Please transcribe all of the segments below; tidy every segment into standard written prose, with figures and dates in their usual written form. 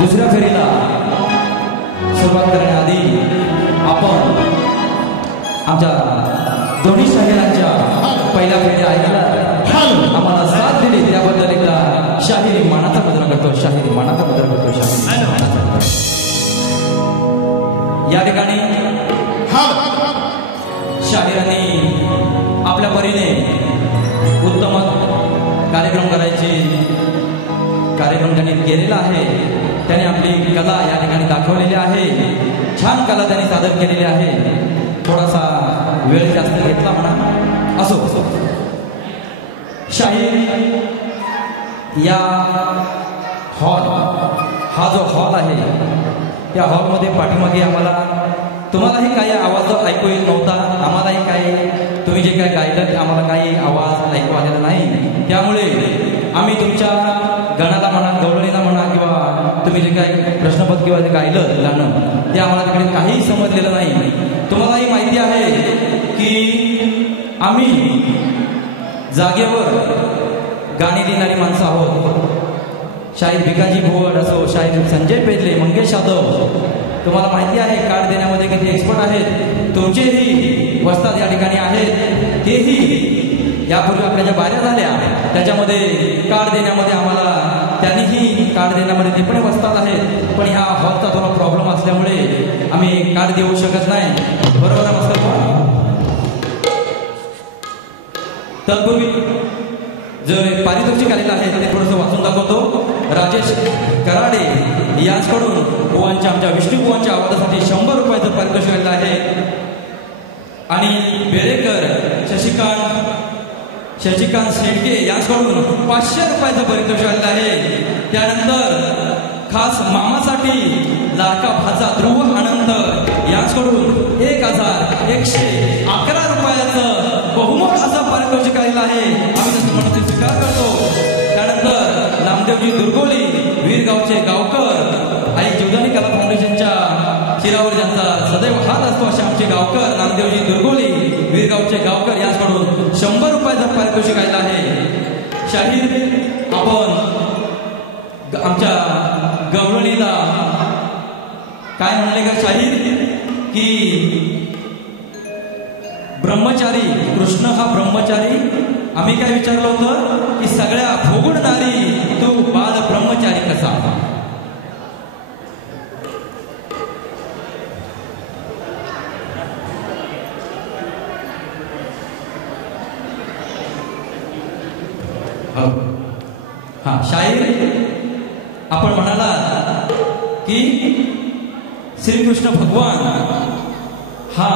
दुसऱ्या फेरीला सुरुवात करण्याआधी आपण आमच्या दोन्ही शाहिरांच्या पहिल्या फेरी ऐकायला आम्हाला साथ दिली त्याबद्दल एकदा शाहिरी मानाचा मुद्रा करतो, शाहिरी मानाचा मुद्रा करतो, शाहिरी मानाचा मुद्रा. या ठिकाणी शाहिरांनी आपल्या परीने उत्तम कार्यक्रम करायचे कार्यक्रम त्यांनी केलेला आहे. त्याने आपली कला या ठिकाणी दाखवलेली आहे. छान कला त्यांनी सादर केलेली आहे. थोडासा वेळ जास्त घेतला म्हणा, असो. शाहीर या हॉल, हा जो हॉल आहे त्या हॉलमध्ये पाठीमागे आम्हाला तुम्हालाही काही आवाज ऐकू येत नव्हता. आम्हालाही काही तुम्ही जे काही गायलं आम्हाला काही आवाज ऐकू आलेला नाही. त्यामुळे आम्ही तुमच्या गणाला म्हणा, गवळणीला म्हणा किंवा तुम्ही जे काही प्रश्नपत्र किंवा जे गायलं गाणं ते आम्हाला तिकडे काहीही समजलेलं नाही. तुम्हालाही माहिती आहे की आम्ही जागेवर गाणी लिहिणारी माणसं आहोत. शाहीर भिकाजी भोवड असो, शाहीर संजय पेजले, मंगेश यादव, तुम्हाला माहिती आहे कार्ड देण्यामध्ये किती एक्सपर्ट आहेत. तुमचेही वस्ताद या ठिकाणी आहेत. तेही यापूर्वी आपल्या ज्या बाऱ्या झाल्या त्याच्यामध्ये कार्ड देण्यामध्ये आम्हाला त्यांनीही कार्ड देण्यामध्ये ते पण वस्ताद आहेत. पण ह्या हॉलचा थोडा प्रॉब्लेम असल्यामुळे आम्ही कार्ड देऊ शकत नाही. बरोबर आहे मस्त. तत्पूर्वी जे पारितोषिक आलेलं आहे ते थोडंसं वाचून दाखवतो. राजेश कराडे यांच्याकडून बुवांच्या, आमच्या विष्णू बुवांच्या आवाजासाठी 100 रुपयाचं पारितोषिक आलेलं आहे. आणि बेळेकर शशिकांत शेळके यांच्याकडून 500 रुपयाचं पारितोषिक आलेलं आहे. त्यानंतर खास मामासाठी लाडका भाचा ध्रुव आनंद यांच्याकडून 1111 रुपयाचं बहुमोल असं पारितोषिक आलेलं आहे. आम्ही त्याचं मनात स्वीकार करतो. त्यानंतर नामदेवजी दुर्गोली, वीरगावचे गावकर आणि जीवदानी कला फाउंडेशनच्या शिरावर ज्यांचा सदैव हात असतो असे आमचे गावकर नामदेवजी दुर्गोली, वीरगावचे गावकर यांच्याकडून 100 रुपयाचं पारितोषिक आलेलं आहे. शाहीर आपण आमच्या गवळणीला काय म्हणले का शाहीर की ब्रह्मचारी, कृष्ण हा ब्रह्मचारी. आम्ही काय विचारलं होतं की सगळ्या भोगुणणारी तू बाल ब्रह्मचारी कसा. हा शाहीर आपण म्हणाला की श्रीकृष्ण भगवान हा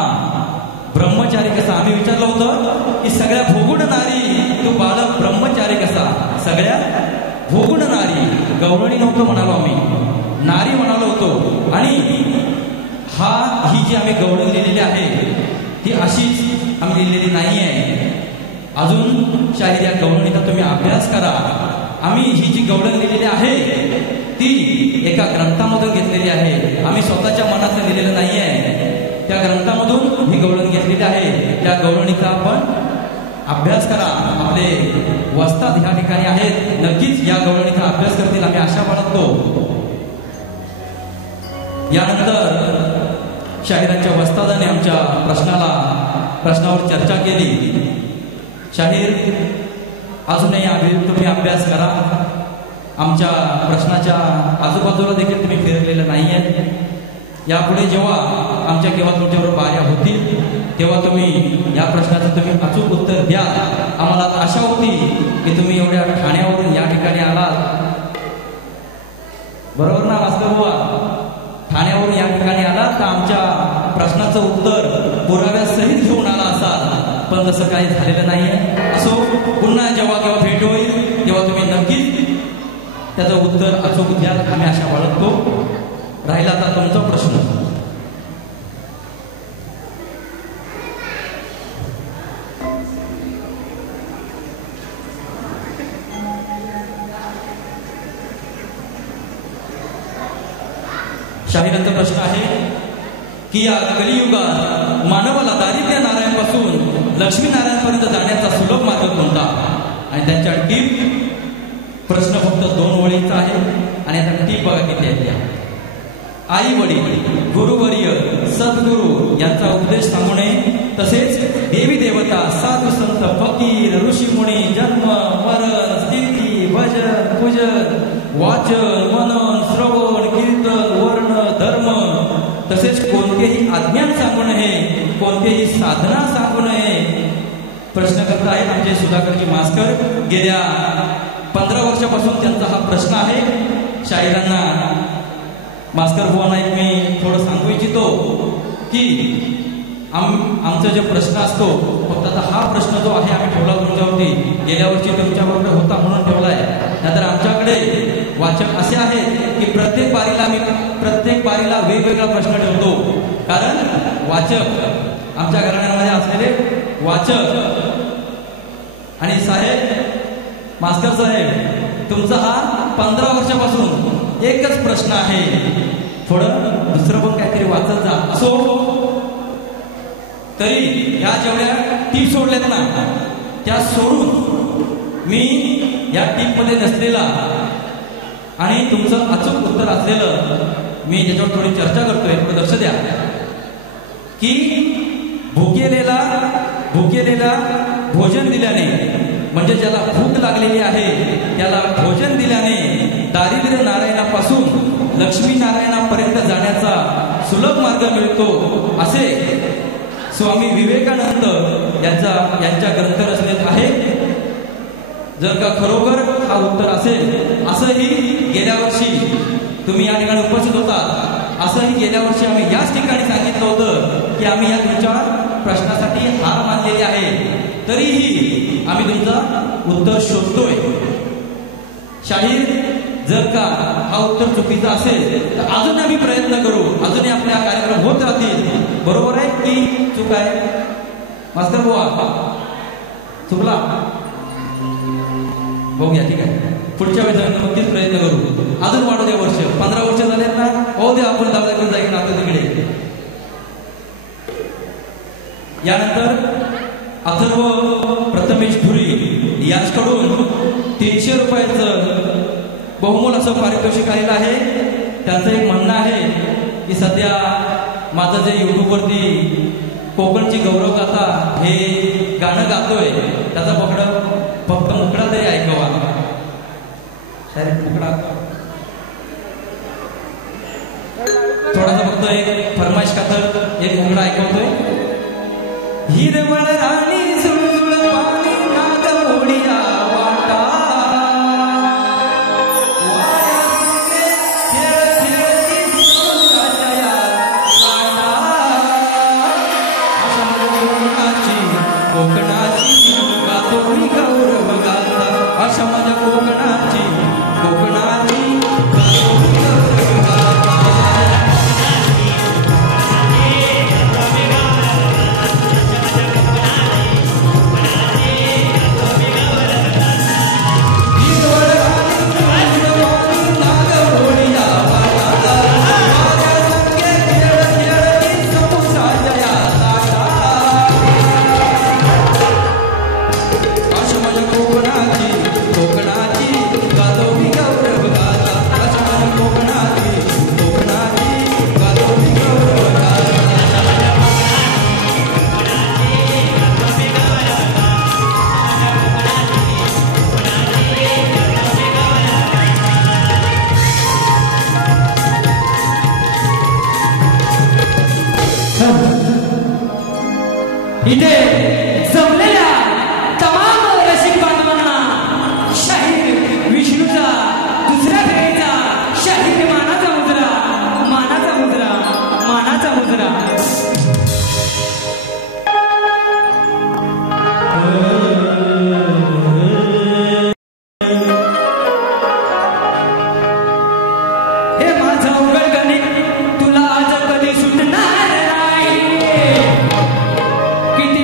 ब्रह्मचारी कसा. आम्ही विचारलं होतं की सगळ्या भोगुणणारी तू बाल ब्रह्मचारी कसा. सगळ्या भोगुणणारी, गवळणी नव्हतो म्हणालो आम्ही, नारी म्हणालो होतो. आणि ही जी आम्ही गवळण लिहिलेली आहे ती अशीच आम्ही लिहिलेली नाही आहे. अजून शाहीर या गवळणीचा तुम्ही अभ्यास करा. आम्ही ही जी गवळण लिहिलेली आहे ती एका ग्रंथामधून घेतलेली आहे. आम्ही स्वतःच्या मनातून लिहिलेलं नाही आहे. त्या ग्रंथामधून ही गवळण घेतलेली आहे. त्या गवळणीचा आपण अभ्यास करा. आपले वस्ताद ह्या ठिकाणी आहेत, नक्कीच या गवळणीचा अभ्यास करतील आम्ही आशा बाळगतो. यानंतर शाहिरांच्या वस्तादाने आमच्या प्रश्नावर चर्चा केली. शाहीर अजूनही तुम्ही अभ्यास करा. आमच्या प्रश्नाच्या आजूबाजूला देखील तुम्ही फिरलेलं नाही आहे. यापुढे जेव्हा आमच्या किंवा तुमच्याबरोबर बाऱ्या होतील तेव्हा तुम्ही या प्रश्नाचं तुम्ही अचूक उत्तर द्या. आम्हाला आशा होती की तुम्ही एवढ्या ठाण्यावरून या ठिकाणी आलात. बरोबर ना वास्तव बुवा, ठाण्यावरून या ठिकाणी आलात तर आमच्या प्रश्नाचं उत्तर पुराव्यासहित घेऊन आला असाल. पण तसं काही झालेलं नाही आहे. असो, पुन्हा जेव्हा केव्हा भेट होईल तेव्हा तुम्ही नक्कीच त्याचं उत्तर अचूक द्याल आम्ही आशा बाळगतो. राहिला आता तुमचा प्रश्न. शाहिरांचा प्रश्न आहे की या कलियुगात मानवाला दारिद्र्य नारायणपासून लक्ष्मीनारायणपर्यंत जाण्याचा सुलभ मार्ग कोणता. आणि त्यांच्या टीप प्रश्न फक्त 2 ओळीचा आहे. आणि आता टीप बघा किती आहे त्या. आई वडील, गुरुवर्य, सद्गुरू यांचा उपदेश सांगू नये. तसेच देवी देवता, साधू संत, फकीर, ऋषी मुनी, जन्म मरण, स्थिती, भजन, पूजन, वाचन, मनन, श्रवण, कीर्तन, वर्ण, धर्म, तसेच कोणतेही अज्ञान सांगू नये, कोणतेही साधना सांगू नये. प्रश्नकर्ता आहेत आमचे सुधाकरजी मास्कर. गेल्या 15 वर्षापासून त्यांचा हा प्रश्न आहे. शाहिरांना मास्कर बुवांना एक मी थोडं सांगू इच्छितो की आमचा जो प्रश्न असतो, फक्त आता हा प्रश्न जो आहे आम्ही ठेवला तुमच्यावरती, गेल्या वर्षी तुमच्याबरोबर होता म्हणून ठेवला आहे. नाहीतर आमच्याकडे वाचक असे आहेत की प्रत्येक बारीला वेगवेगळा प्रश्न ठेवतो. कारण वाचक आमच्या घराण्यामध्ये असलेले वाचक आणि साहेब, मास्टर साहेब, तुमचा हा 15 वर्षापासून एकच प्रश्न आहे, थोडं दुसरं पण काहीतरी वाचत जा. असो तरी ह्या जेवढ्या टीप सोडल्यात ना, त्या सोडून मी या टीप मध्ये नसलेला आणि तुमचं अचूक उत्तर असलेलं मी त्याच्यावर थोडी चर्चा करतोय. थोडं लक्ष द्या की भुकेलेला भोजन दिल्याने, म्हणजे ज्याला भूक लागलेली आहे त्याला भोजन दिल्याने दारिद्र्य नारायणापासून लक्ष्मी नारायणापर्यंत जाण्याचा सुलभ मार्ग मिळतो, असे स्वामी विवेकानंद यांच्या ग्रंथ रचनेत आहे. जर का खरोखर हा उत्तर असेल, असंही गेल्या वर्षी तुम्ही या ठिकाणी उपस्थित होतात, असंही गेल्या वर्षी आम्ही याच ठिकाणी सांगितलं होतं की आम्ही या तुमच्या प्रश्नासाठी हार मानलेली आहे. तरीही आम्ही तुमचं उत्तर शोधतोय. शाहीर, जर का हा उत्तर चुकीचा असेल तर अजून आम्ही प्रयत्न करू, अजूनही आपल्या कार्यक्रम होत राहतील. बरोबर आहे की चूक आहे? मास्तर बुवा चुकला बघूया, ठीक आहे. पुढच्या वेळेस आम्ही नक्कीच प्रयत्न करू. अजून वाढू द्या वर्ष, 15 वर्ष झालेत ना, हो द्या, आपण दादा जाईल ना आता तिकडे. यानंतर अथर्व प्रथमेश धुरी यांच्याकडून 300 रुपयाचं बहुमोल असं पारितोषिक आलेलं आहे. त्यांचं एक म्हणणं आहे की सध्या माझं जे युट्यूबवरती कोकणची गौरवगाथा हे गाणं गातोय, त्याचा फक्त मुकडा तरी ऐकावा. मुकडा थोडासा फक्त एक फरमाईश खातर एक मुकडा ऐकवतोय. हिरवळ राणी झुळझुळ पाणी नाग ओढिया वाटा, कोकणाची गातो मी गौरव गाता, अशा माझ्या कोकणाची इथे जमलेल्या तमाम रसिक बांधवांना शाहीर विष्णूचा दुसऱ्या फेरीचा शाहीर मानाचा मुद्रा, मानाचा मुद्रा, मानाचा मुद्रा. हे माझा उघड गणित तुला आज कधी सुटणार नाही. किती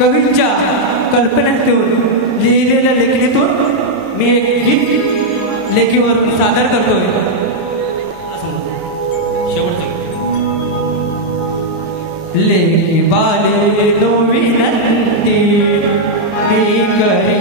कवींच्या कल्पनेतून लिहिलेल्या लेखणीतून मी एक गीत लेखीवर सादर करतोय. शेवटचं लेकी बाले नो विनंती मी करी